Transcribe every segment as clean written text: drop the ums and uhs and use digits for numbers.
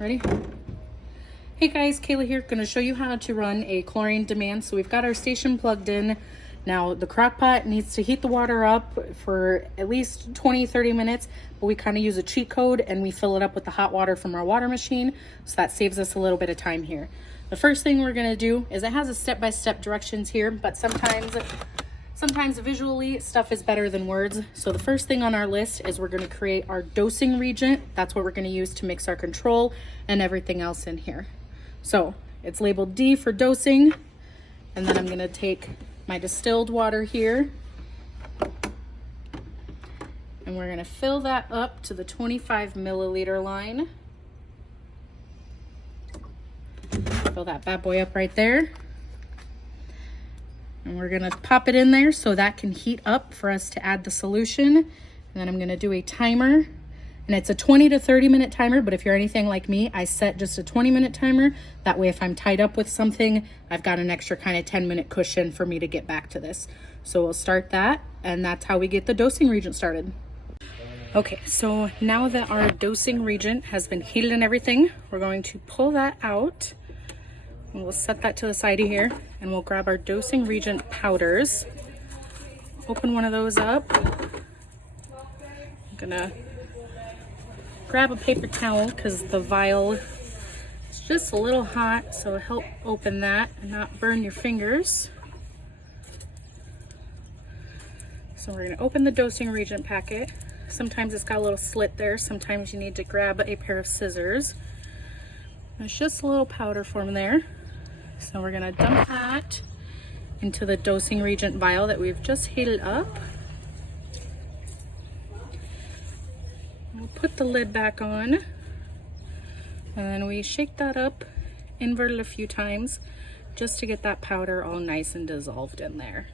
Ready? Hey guys, Kayla here. Going to show you how to run a chlorine demand. So we've got our station plugged in. Now the crock pot needs to heat the water up for at least 20-30 minutes, but we kind of use a cheat code and we fill it up with the hot water from our water machine. So that saves us a little bit of time here. The first thing we're going to do is it has a step-by-step directions here, but sometimes visually stuff is better than words. So the first thing on our list is we're going to create our dosing reagent. That's what we're going to use to mix our control and everything else in here. So it's labeled D for dosing, and then I'm going to take my distilled water here and we're going to fill that up to the 25 milliliter line. Fill that bad boy up right there. And we're gonna pop it in there so that can heat up for us to add the solution. And then I'm gonna do a timer. And it's a 20 to 30 minute timer, but if you're anything like me, I set just a 20-minute timer. That way if I'm tied up with something, I've got an extra kind of 10-minute cushion for me to get back to this. So we'll start that, and that's how we get the dosing reagent started. Okay, so now that our dosing reagent has been heated and everything, we're going to pull that out. And we'll set that to the side of here, and we'll grab our dosing reagent powders. Open one of those up. I'm gonna grab a paper towel because the vial is just a little hot, so help open that and not burn your fingers. So we're gonna open the dosing reagent packet. Sometimes it's got a little slit there. Sometimes you need to grab a pair of scissors. There's just a little powder form there. So we're gonna dump that into the dosing reagent vial that we've just heated up. We'll put the lid back on, and then we shake that up, invert it a few times, just to get that powder all nice and dissolved in there.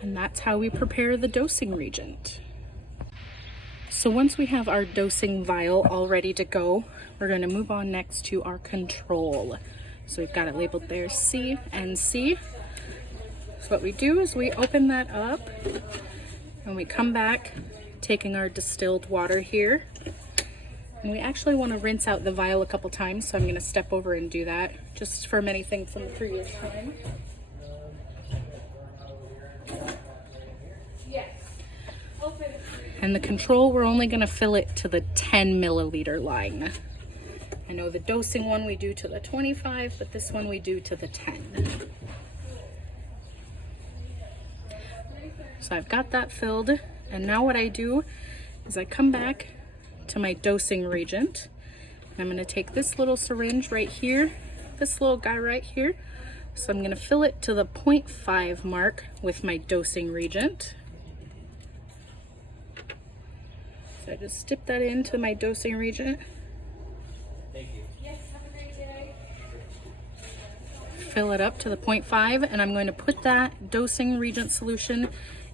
And that's how we prepare the dosing reagent. So once we have our dosing vial all ready to go, we're going to move on next to our control. So we've got it labeled there, C and C. So what we do is we open that up and we come back taking our distilled water here. And we actually want to rinse out the vial a couple times, so I'm going to step over and do that just from anything from the previous time. And the control, we're only going to fill it to the 10 milliliter line. I know the dosing one we do to the 25, but this one we do to the 10. So I've got that filled, and now what I do is I come back to my dosing reagent. I'm going to take this little syringe right here, this little guy right here. So I'm going to fill it to the 0.5 mark with my dosing reagent. So I just dip that into my dosing reagent. Thank you. Yes, have a great day. Fill it up to the 0.5, and I'm going to put that dosing reagent solution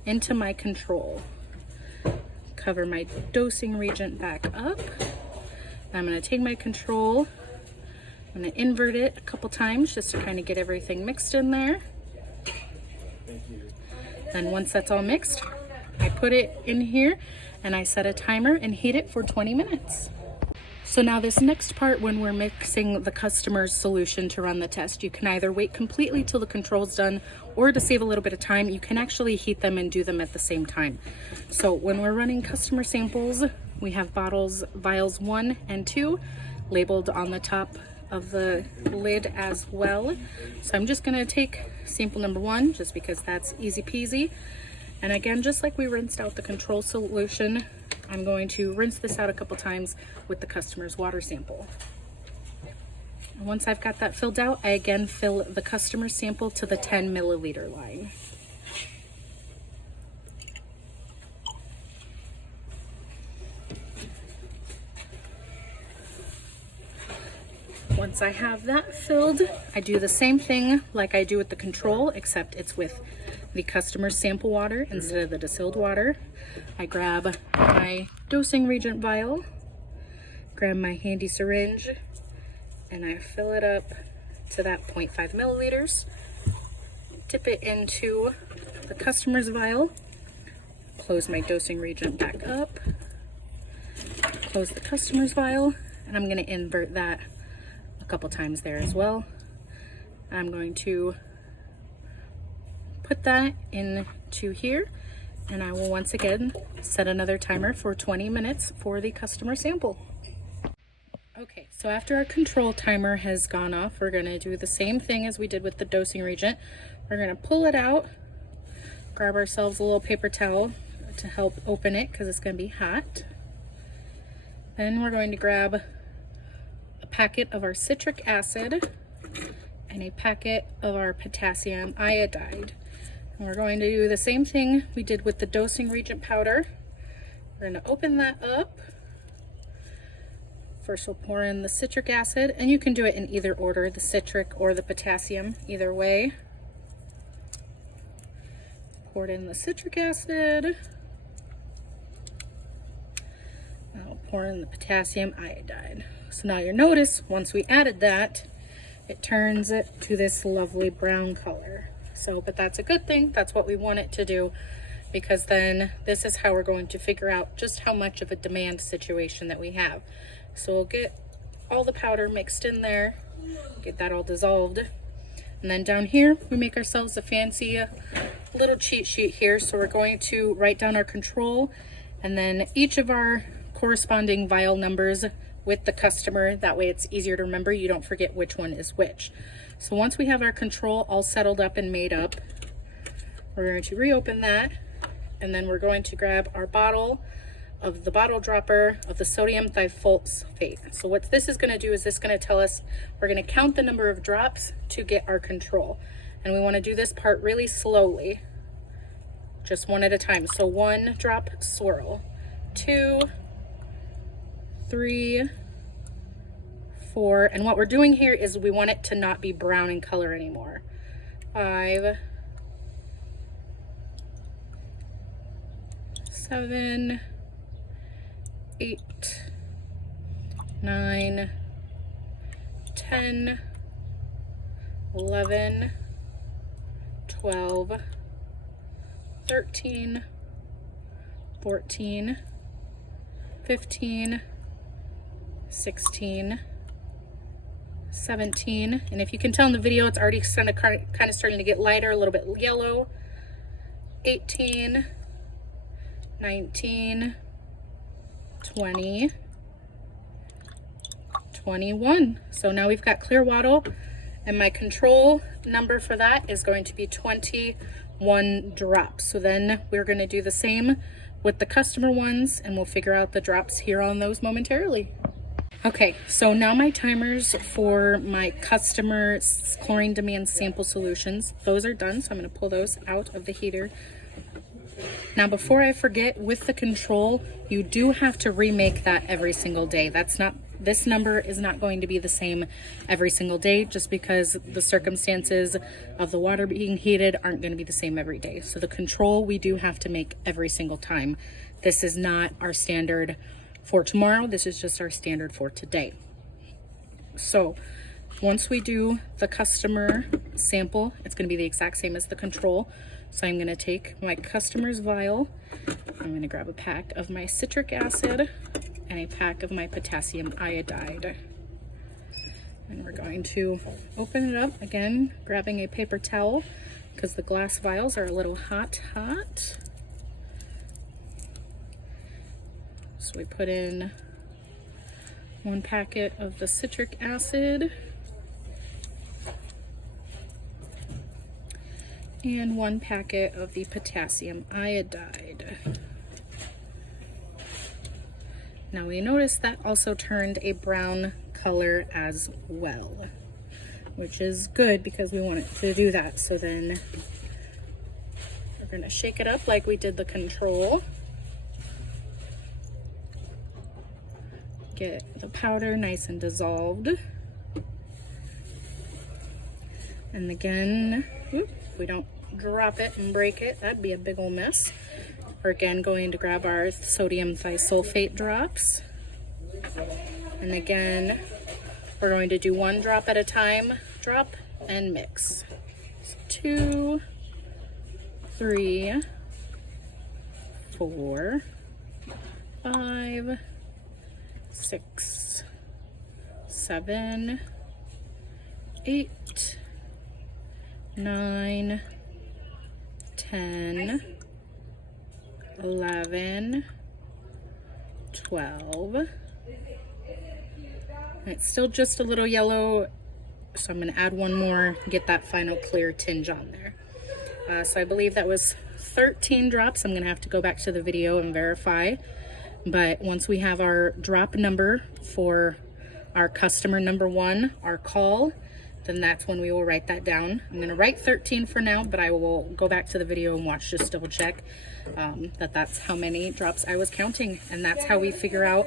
into my control. Cover my dosing reagent back up. I'm going to take my control, I'm going to invert it a couple times just to kind of get everything mixed in there. Thank you. Then once that's all mixed, I put it in here and I set a timer and heat it for 20 minutes. So now this next part, when we're mixing the customer's solution to run the test, you can either wait completely till the control's done, or to save a little bit of time, you can actually heat them and do them at the same time. So when we're running customer samples, we have bottles, vials 1 and 2, labeled on the top of the lid as well. So I'm just gonna take sample number 1, just because that's easy peasy. And again, just like we rinsed out the control solution, I'm going to rinse this out a couple times with the customer's water sample. And once I've got that filled out, I again fill the customer's sample to the 10 milliliter line. Once I have that filled, I do the same thing like I do with the control, except it's with the customer's sample water instead of the distilled water. I grab my dosing reagent vial, grab my handy syringe, and I fill it up to that 0.5 milliliters. Dip it into the customer's vial, close my dosing reagent back up, close the customer's vial, and I'm going to invert that a couple times there as well. I'm going to put that into here, and I will once again set another timer for 20 minutes for the customer sample. Okay, so after our control timer has gone off, we're going to do the same thing as we did with the dosing reagent. We're going to pull it out, grab ourselves a little paper towel to help open it because it's going to be hot. Then we're going to grab a packet of our citric acid and a packet of our potassium iodide. And we're going to do the same thing we did with the dosing reagent powder. We're going to open that up. First we'll pour in the citric acid, and you can do it in either order, the citric or the potassium, either way. Poured in the citric acid. I'll pour in the potassium iodide. So now you'll notice once we added that, it turns it to this lovely brown color. So, but that's a good thing. That's what we want it to do, because then this is how we're going to figure out just how much of a demand situation that we have. So we'll get all the powder mixed in there, get that all dissolved. And then down here, we make ourselves a fancy little cheat sheet here. So we're going to write down our control and then each of our corresponding vial numbers with the customer. That way it's easier to remember. You don't forget which one is which. So once we have our control all settled up and made up, we're going to reopen that. And then we're going to grab our bottle of the bottle dropper of the sodium thiosulfate. So what this is going to do is this going to tell us we're going to count the number of drops to get our control. And we want to do this part really slowly, just one at a time. So 1 drop swirl, 2, 3, 4. And what we're doing here is we want it to not be brown in color anymore. 5, 7, 8, 9, 10, 11, 12, 13, 14, 15, 16, 17. And if you can tell in the video, it's already kind of starting to get lighter, a little bit yellow. 18, 19, 20, 21. So now we've got clear water, and my control number for that is going to be 21 drops. So then we're going to do the same with the customer ones, and we'll figure out the drops here on those momentarily. Okay, so now my timers for my customer chlorine demand sample solutions, those are done. So I'm going to pull those out of the heater. Now, before I forget, with the control, you do have to remake that every single day. This number is not going to be the same every single day, just because the circumstances of the water being heated aren't going to be the same every day. So the control we do have to make every single time. This is not our standard for tomorrow. This is just our standard for today. So once we do the customer sample, it's going to be the exact same as the control. So I'm going to take my customer's vial, I'm going to grab a pack of my citric acid and a pack of my potassium iodide. And we're going to open it up, again, grabbing a paper towel because the glass vials are a little hot. So we put in 1 packet of the citric acid and 1 packet of the potassium iodide. Now we notice that also turned a brown color as well, which is good because we want it to do that. So then we're going to shake it up like we did the control. Get the powder nice and dissolved. And again, we don't drop it and break it, that'd be a big old mess. We're again going to grab our sodium thiosulfate drops, and again we're going to do 1 drop at a time, drop and mix. So 2, 3, 4, 5, 6, 7, 8, 9, 10, 11, 12. It's still just a little yellow, so I'm going to add one more, get that final clear tinge on there. So I believe that was 13 drops. I'm going to have to go back to the video and verify. But once we have our drop number for our customer number 1, our call, then that's when we will write that down. I'm going to write 13 for now, but I will go back to the video and watch, just double check that that's how many drops I was counting. And that's how we figure out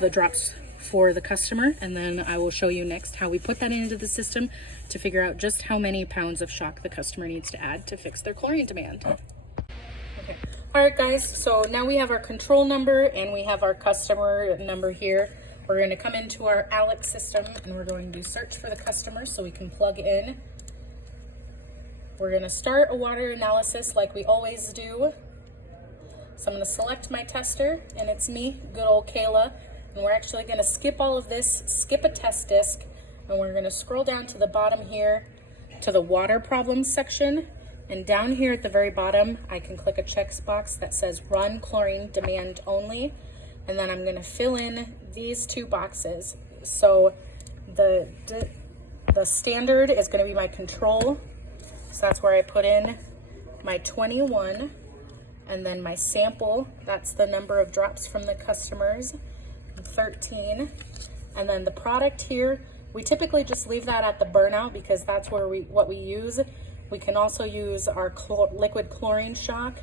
the drops for the customer. And then I will show you next how we put that into the system to figure out just how many pounds of shock the customer needs to add to fix their chlorine demand. Okay. All right, guys, so now we have our control number and we have our customer number here. We're going to come into our Alex system and we're going to search for the customer so we can plug in. We're going to start a water analysis like we always do. So I'm going to select my tester, and it's me, good old Kayla. And we're actually going to skip all of this, skip a test disc, and we're going to scroll down to the bottom here to the water problems section. And down here at the very bottom, I can click a checkbox that says run chlorine demand only. And then I'm going to fill in these 2 boxes. So the standard is going to be my control. So that's where I put in my 21. And then my sample, that's the number of drops from the customers, 13. And then the product here, we typically just leave that at the burnout because that's where what we use. We can also use our liquid chlorine shock.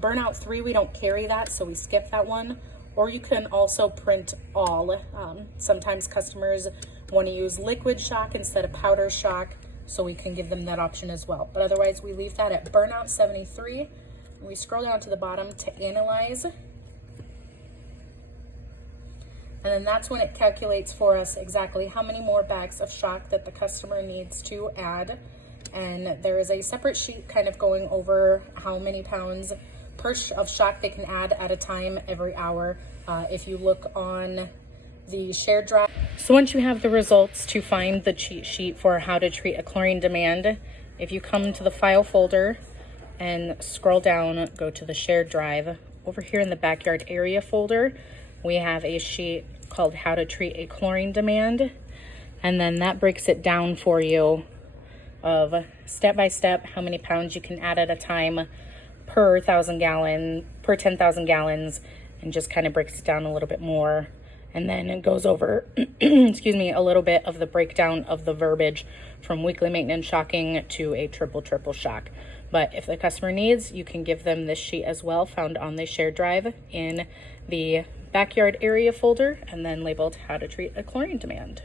Burnout 3, we don't carry that, so we skip that one. Or you can also print all. Sometimes customers want to use liquid shock instead of powder shock, so we can give them that option as well. But otherwise, we leave that at burnout 73. And we scroll down to the bottom to analyze. And then that's when it calculates for us exactly how many more bags of shock that the customer needs to add. And there is a separate sheet kind of going over how many pounds of shock they can add at a time every hour if you look on the shared drive. So once you have the results to find the cheat sheet for how to treat a chlorine demand, if you come to the file folder and scroll down, go to the shared drive. Over here in the backyard area folder, we have a sheet called how to treat a chlorine demand. And then that breaks it down for you of step by step how many pounds you can add at a time per 10,000 gallons, and just kind of breaks it down a little bit more. And then it goes over, excuse me, a little bit of the breakdown of the verbiage from weekly maintenance shocking to a triple shock. But if the customer needs, you can give them this sheet as well, found on the shared drive in the backyard area folder, and then labeled how to treat a chlorine demand.